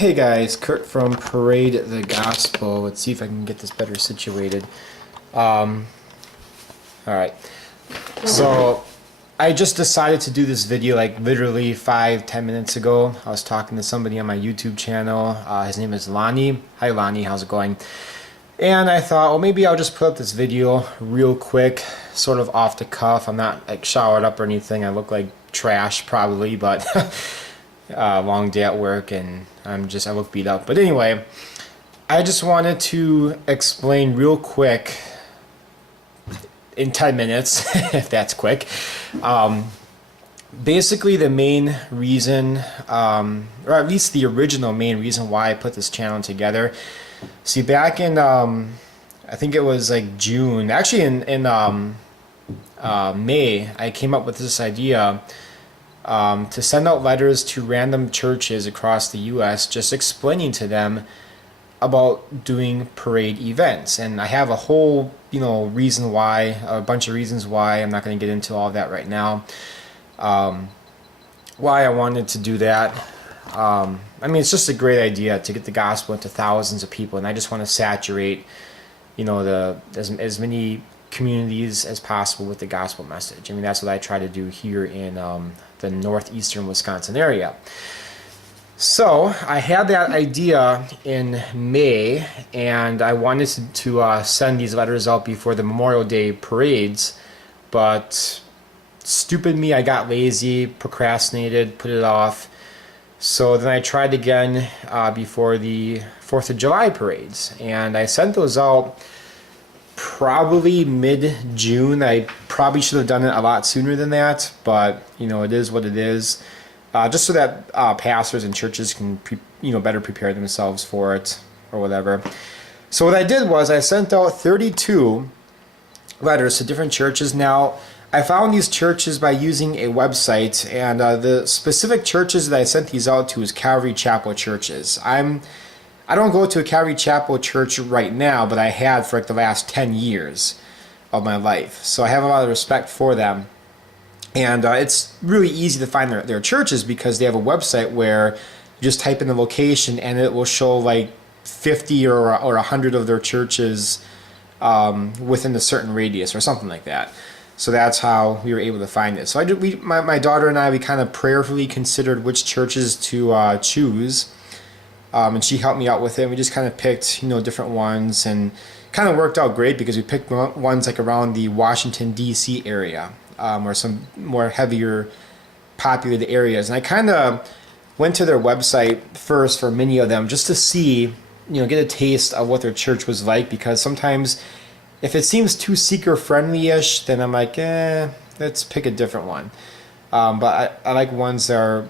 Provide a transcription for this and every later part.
Hey guys, Kurt from Parade the Gospel. Let's see if I can get this better situated. Alright, so I just decided to do this video like literally 5-10 minutes ago. I was talking to somebody on my YouTube channel. His name is Lonnie. Hi Lonnie, how's it going? And I thought, well, maybe I'll just put up this video real quick, sort of off the cuff. I'm not like showered up or anything. I look like trash probably, but long day at work and I look beat up. But anyway, I just wanted to explain real quick in 10 minutes, if that's quick, basically the main reason, or at least the original main reason why I put this channel together. See, back in, I think it was like June, actually in May, I came up with this idea to send out letters to random churches across the U.S. just explaining to them about doing parade events. And I have a whole, reason why, a bunch of reasons why. I'm not going to get into all that right now. Why I wanted to do that. I mean, it's just a great idea to get the gospel into thousands of people, and I just want to saturate, as many communities as possible with the gospel message. I mean, that's what I try to do here in the northeastern Wisconsin area. So I had that idea in May, and I wanted to send these letters out before the Memorial Day parades, but stupid me, I got lazy, procrastinated, put it off. So then I tried again before the 4th of July parades, and I sent those out probably mid-June. I probably should have done it a lot sooner than that, but it is what it is. Just so that pastors and churches can better prepare themselves for it or whatever. So what I did was I sent out 32 letters to different churches. Now, I found these churches by using a website, and the specific churches that I sent these out to is Calvary Chapel churches. I don't go to a Calvary Chapel church right now, but I have for like the last 10 years of my life. So I have a lot of respect for them. And it's really easy to find their churches because they have a website where you just type in the location and it will show like 50 or 100 of their churches within a certain radius or something like that. So that's how we were able to find it. So my daughter and I, we kind of prayerfully considered which churches to choose. And she helped me out with it. We just kind of picked, different ones, and kind of worked out great because we picked ones like around the Washington, D.C. area, or some more heavier populated areas. And I kind of went to their website first for many of them just to see, get a taste of what their church was like, because sometimes if it seems too seeker-friendly-ish, then I'm like, let's pick a different one. But I like ones that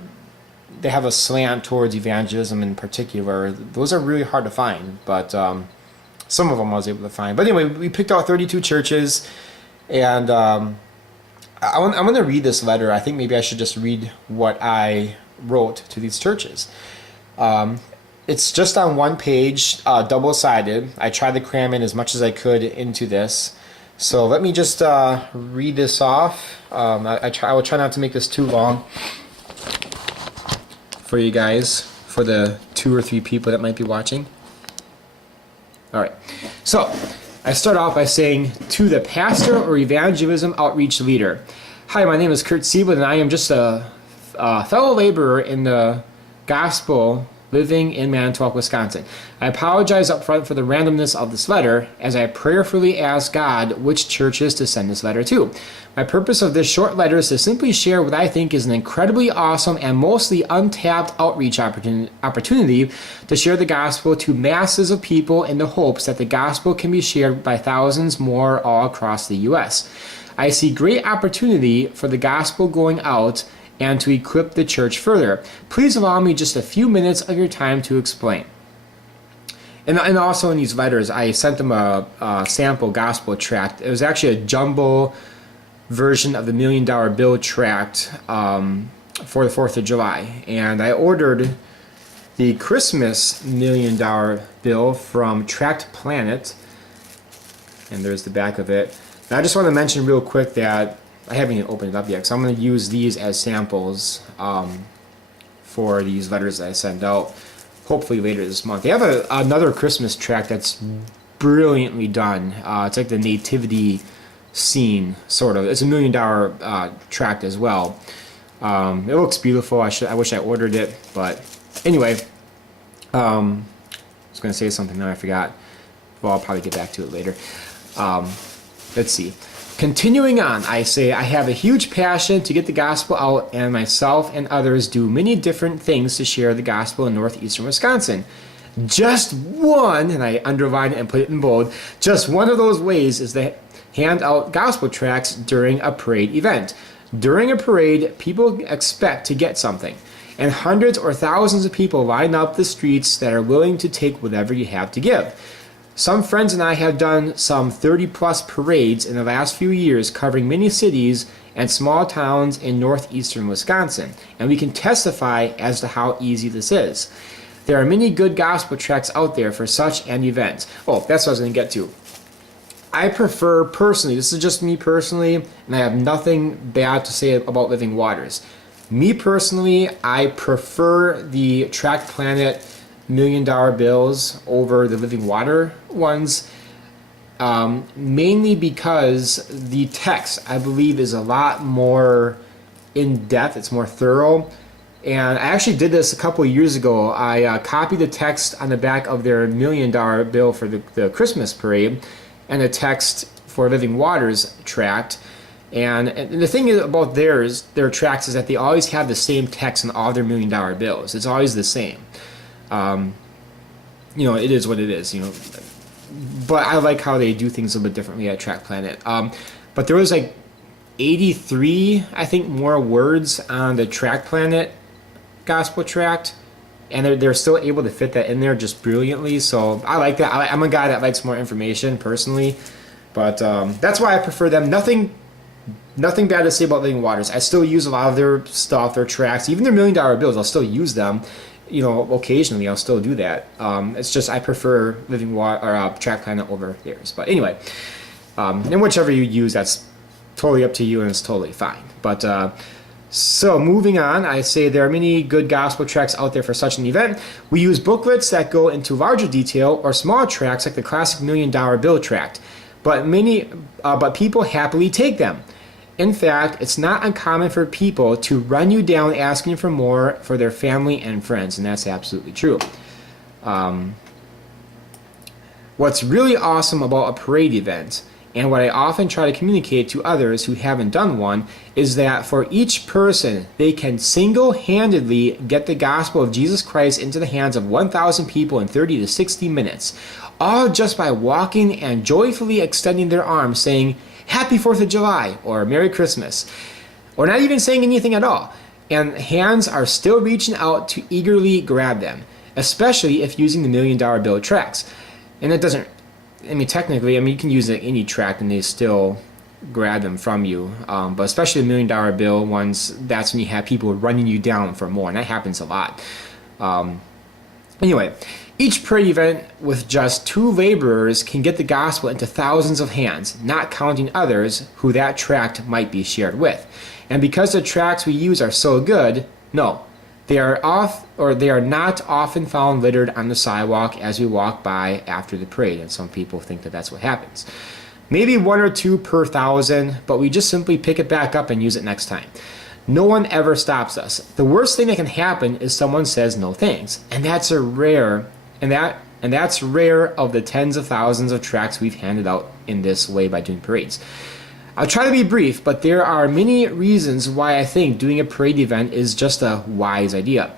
they have a slant towards evangelism in particular. Those are really hard to find, but some of them I was able to find. But anyway, we picked out 32 churches, and I'm going to read this letter. I think maybe I should just read what I wrote to these churches. It's just on one page, double-sided. I tried to cram in as much as I could into this. So let me just read this off. I will try not to make this too long for you guys, for the 2 or 3 people that might be watching. All right. So I start off by saying, to the pastor or evangelism outreach leader. Hi, my name is Kurt Siebel, and I am just a fellow laborer in the gospel living in Manitowoc, Wisconsin. I apologize up front for the randomness of this letter, as I prayerfully ask God which churches to send this letter to. My purpose of this short letter is to simply share what I think is an incredibly awesome and mostly untapped outreach opportunity to share the gospel to masses of people in the hopes that the gospel can be shared by thousands more all across the U.S. I see great opportunity for the gospel going out and to equip the church further. Please allow me just a few minutes of your time to explain. And also in these letters, I sent them a sample gospel tract. It was actually a jumbo version of the $1 Million Bill tract for the 4th of July. And I ordered the Christmas $1 Million Bill from Tract Planet. And there's the back of it. And I just want to mention real quick that I haven't even opened it up yet, so I'm going to use these as samples for these letters that I send out. hopefully later this month. They have another Christmas tract that's brilliantly done. It's like the nativity scene, sort of. It's $1 million tract as well. It looks beautiful. I wish I ordered it, but anyway, I was going to say something now I forgot. Well, I'll probably get back to it later. Let's see. Continuing on, I say, I have a huge passion to get the gospel out, and myself and others do many different things to share the gospel in northeastern Wisconsin. Just one, and I underline it and put it in bold, just one of those ways is to hand out gospel tracts during a parade event. During a parade, people expect to get something, and hundreds or thousands of people line up the streets that are willing to take whatever you have to give. Some friends and I have done some 30-plus parades in the last few years covering many cities and small towns in northeastern Wisconsin, and we can testify as to how easy this is. There are many good gospel tracts out there for such an event. Oh, that's what I was going to get to. I prefer personally, this is just me personally, and I have nothing bad to say about Living Waters. Me personally, I prefer the Tract Planet $1 million bills over the Living Water ones, mainly because the text, I believe, is a lot more in-depth, it's more thorough. And I actually did this a couple of years ago. I copied the text on the back of their $1 million bill for the Christmas parade, and the text for Living Waters tract. And the thing is about their tracts is that they always have the same text in all their $1 million bills. It's always the same. It is what it is, but I like how they do things a little bit differently at Tract Planet. But there was like 83, I think, more words on the Tract Planet gospel tract, and they're still able to fit that in there just brilliantly. So I like that. I'm a guy that likes more information personally, but that's why I prefer them. Nothing bad to say about Living Waters. I still use a lot of their stuff, their tracts, even their $1 million bills. I'll still use them. Occasionally I'll still do that. It's just I prefer Living Water or Tract Planet over theirs. But anyway, and whichever you use, that's totally up to you, and it's totally fine. But so moving on, I say there are many good gospel tracts out there for such an event. We use booklets that go into larger detail or small tracts like the classic $1 million bill tract, but people happily take them. In fact, it's not uncommon for people to run you down asking for more for their family and friends, and that's absolutely true. What's really awesome about a parade event, and what I often try to communicate to others who haven't done one, is that for each person, they can single-handedly get the gospel of Jesus Christ into the hands of 1,000 people in 30 to 60 minutes, all just by walking and joyfully extending their arms saying, Happy 4th of July, or Merry Christmas, or not even saying anything at all. And hands are still reaching out to eagerly grab them, especially if using the $1 million bill tracts. And it doesn't, technically, you can use any tract and they still grab them from you. But especially the $1 million bill ones, that's when you have people running you down for more, and that happens a lot. Anyway, each parade event with just 2 laborers can get the gospel into thousands of hands, not counting others who that tract might be shared with. And because the tracts we use are so good, no, they are not often found littered on the sidewalk as we walk by after the parade, and some people think that that's what happens. Maybe 1 or 2 per 1,000, but we just simply pick it back up and use it next time. No one ever stops us. The worst thing that can happen is someone says no thanks, and that's rare of the tens of thousands of tracts we've handed out in this way by doing parades. I'll try to be brief, but there are many reasons why I think doing a parade event is just a wise idea.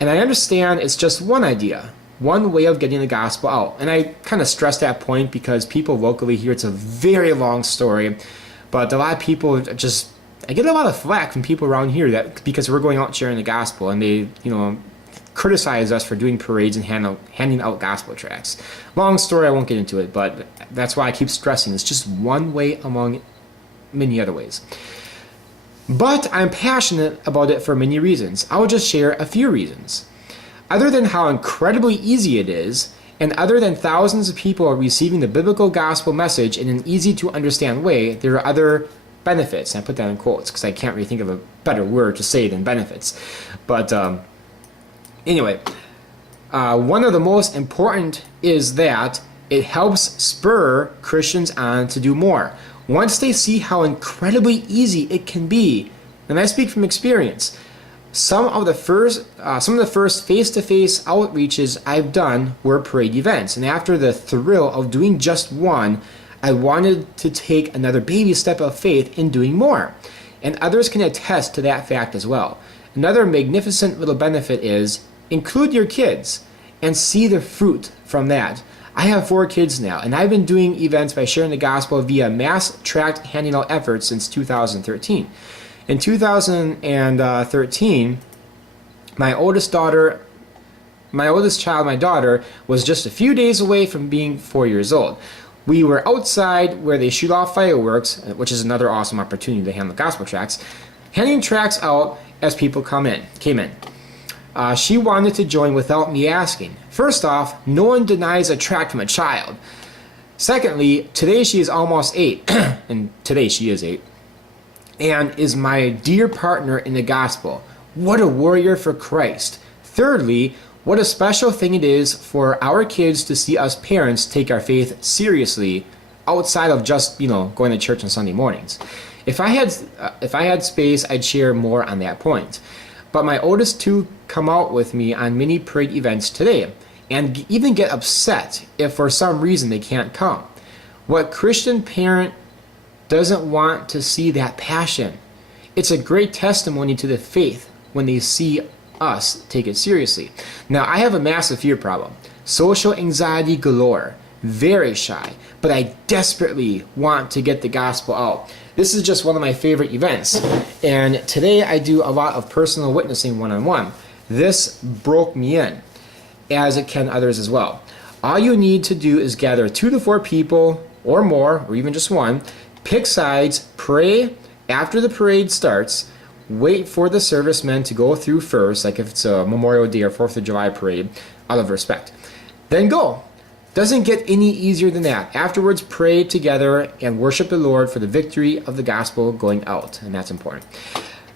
And I understand it's just one idea, one way of getting the gospel out. And I kind of stress that point because people locally here, it's a very long story, but a lot of people I get a lot of flack from people around here that because we're going out sharing the gospel, and they, criticize us for doing parades and handing out gospel tracts. Long story, I won't get into it, but that's why I keep stressing it's just one way among many other ways. But I'm passionate about it for many reasons. I'll just share a few reasons. Other than how incredibly easy it is, and other than thousands of people are receiving the biblical gospel message in an easy to understand way, there are other benefits. And I put that in quotes because I can't really think of a better word to say than benefits. But anyway, One of the most important is that it helps spur Christians on to do more. Once they see how incredibly easy it can be, and I speak from experience, some of the first face-to-face outreaches I've done were parade events, and after the thrill of doing just one, I wanted to take another baby step of faith in doing more. And others can attest to that fact as well. Another magnificent little benefit is include your kids and see the fruit from that. I have 4 kids now, and I've been doing events by sharing the gospel via mass tract handing out efforts since 2013. In 2013, my oldest child, my daughter, was just a few days away from being 4 years old. We were outside where they shoot off fireworks, which is another awesome opportunity to hand the gospel tracts, handing tracts out as people came in. She wanted to join without me asking. First off, no one denies a tract from a child. Secondly, today she is almost 8, and today she is 8, and is my dear partner in the gospel. What a warrior for Christ. Thirdly, what a special thing it is for our kids to see us parents take our faith seriously outside of just, going to church on Sunday mornings. If I had space, I'd share more on that point. But my oldest 2 come out with me on many parade events today and even get upset if for some reason they can't come. What Christian parent doesn't want to see that passion? It's a great testimony to the faith when they see us take it seriously. Now, I have a massive fear problem. Social anxiety galore. Very shy. But I desperately want to get the gospel out. This is just one of my favorite events. And today I do a lot of personal witnessing one-on-one. This broke me in, as it can others as well. All you need to do is gather 2 to 4 people or more, or even just one, pick sides, pray after the parade starts, wait for the servicemen to go through first, like if it's a Memorial Day or 4th of July parade, out of respect. Then go. Doesn't get any easier than that. Afterwards, pray together and worship the Lord for the victory of the gospel going out, and that's important.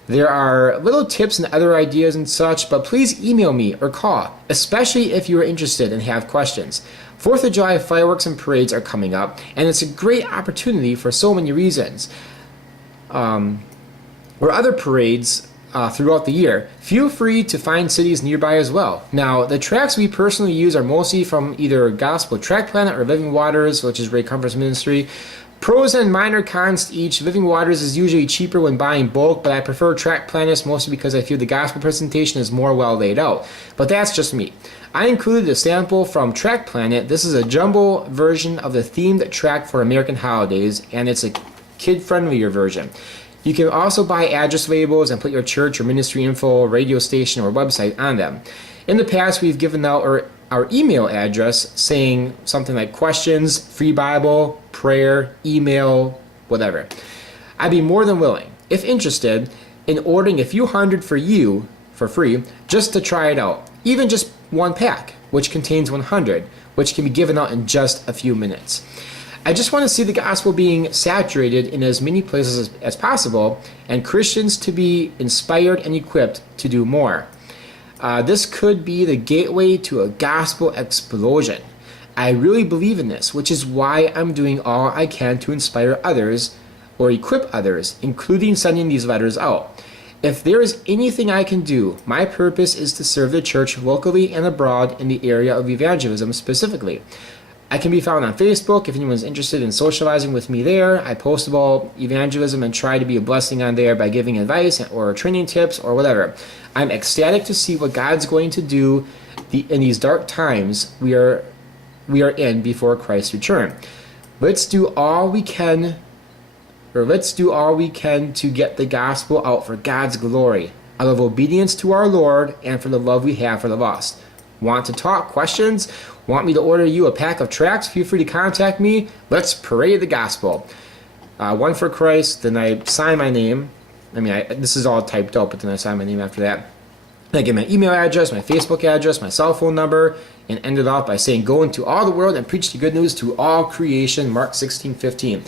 There are little tips and other ideas and such, but please email me or call, especially if you are interested and have questions. 4th of July fireworks and parades are coming up, and it's a great opportunity for so many reasons. Or other parades throughout the year. Feel free to find cities nearby as well. Now, the tracts we personally use are mostly from either Gospel Tract Planet or Living Waters, which is Ray Comfort's ministry. Pros and minor cons to each. Living Waters is usually cheaper when buying bulk, but I prefer Tract Planets mostly because I feel the gospel presentation is more well laid out. But that's just me. I included a sample from Tract Planet. This is a jumbo version of the themed tract for American holidays, and it's a kid-friendlier version. You can also buy address labels and put your church or ministry info, radio station, or website on them. In the past, we've given out our email address saying something like questions, free Bible, prayer, email, whatever. I'd be more than willing, if interested, in ordering a few hundred for you for free just to try it out. Even just 1 pack, which contains 100, which can be given out in just a few minutes. I just want to see the gospel being saturated in as many places as possible, and Christians to be inspired and equipped to do more. This could be the gateway to a gospel explosion. I really believe in this, which is why I'm doing all I can to inspire others or equip others, including sending these letters out. If there is anything I can do, my purpose is to serve the church locally and abroad in the area of evangelism specifically. I can be found on Facebook if anyone's interested in socializing with me there. I post about evangelism and try to be a blessing on there by giving advice or training tips or whatever. I'm ecstatic to see what God's going to do in these dark times we are in before Christ's return. Let's do all we can to get the gospel out for God's glory, out of obedience to our Lord and for the love we have for the lost. Want to talk? Questions? Want me to order you a pack of tracts? Feel free to contact me. Let's parade the gospel. One for Christ, then I sign my name. This is all typed out, but then I sign my name after that. Then I give my email address, my Facebook address, my cell phone number, and end it off by saying, go into all the world and preach the good news to all creation, Mark 16:15.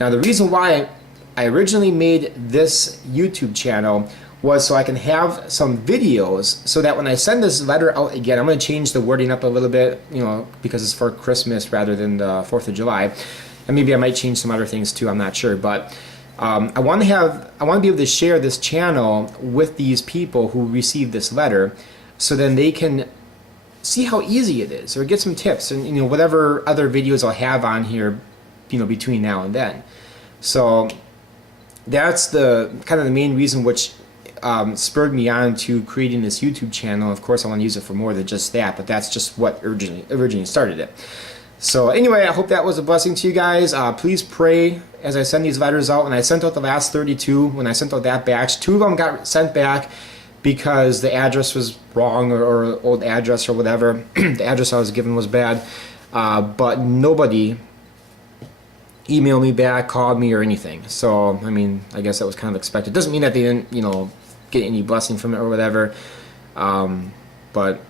Now, the reason why I originally made this YouTube channel was so I can have some videos so that when I send this letter out again, I'm going to change the wording up a little bit, because it's for Christmas rather than the 4th of July. And maybe I might change some other things too, I'm not sure. But I want to be able to share this channel with these people who receive this letter, so then they can see how easy it is, or get some tips, and whatever other videos I'll have on here, between now and then. So that's the kind of the main reason which spurred me on to creating this YouTube channel. Of course, I want to use it for more than just that, but that's just what originally started it. So anyway, I hope that was a blessing to you guys. Please pray as I send these letters out. When I sent out the last 32, when I sent out that batch, 2 of them got sent back because the address was wrong, or old address or whatever. The address I was given was bad, but nobody emailed me back, called me, or anything. So I mean, I guess that was kind of expected. Doesn't mean that they didn't, get any blessing from it or whatever. But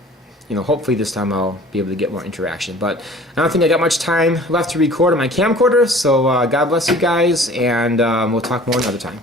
hopefully this time I'll be able to get more interaction. But I don't think I got much time left to record on my camcorder. So God bless you guys, and we'll talk more another time.